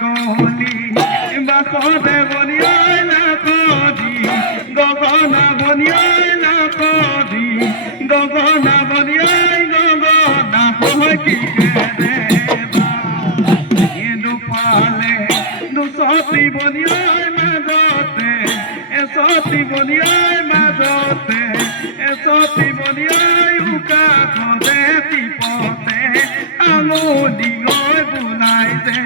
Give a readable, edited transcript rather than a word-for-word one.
গহলি বাসতে বনিয়াই না কদি গগনা বনিয়াই না কদি গগনা বনিয়াই গগনা কি রে দুপালে দুসতি বনিয়াই মাজতে এসতি বনিয়াই মাজতে এসতি বনিয়াই উকা খদে টিপতে আঙুলি গৈ বুলাই দে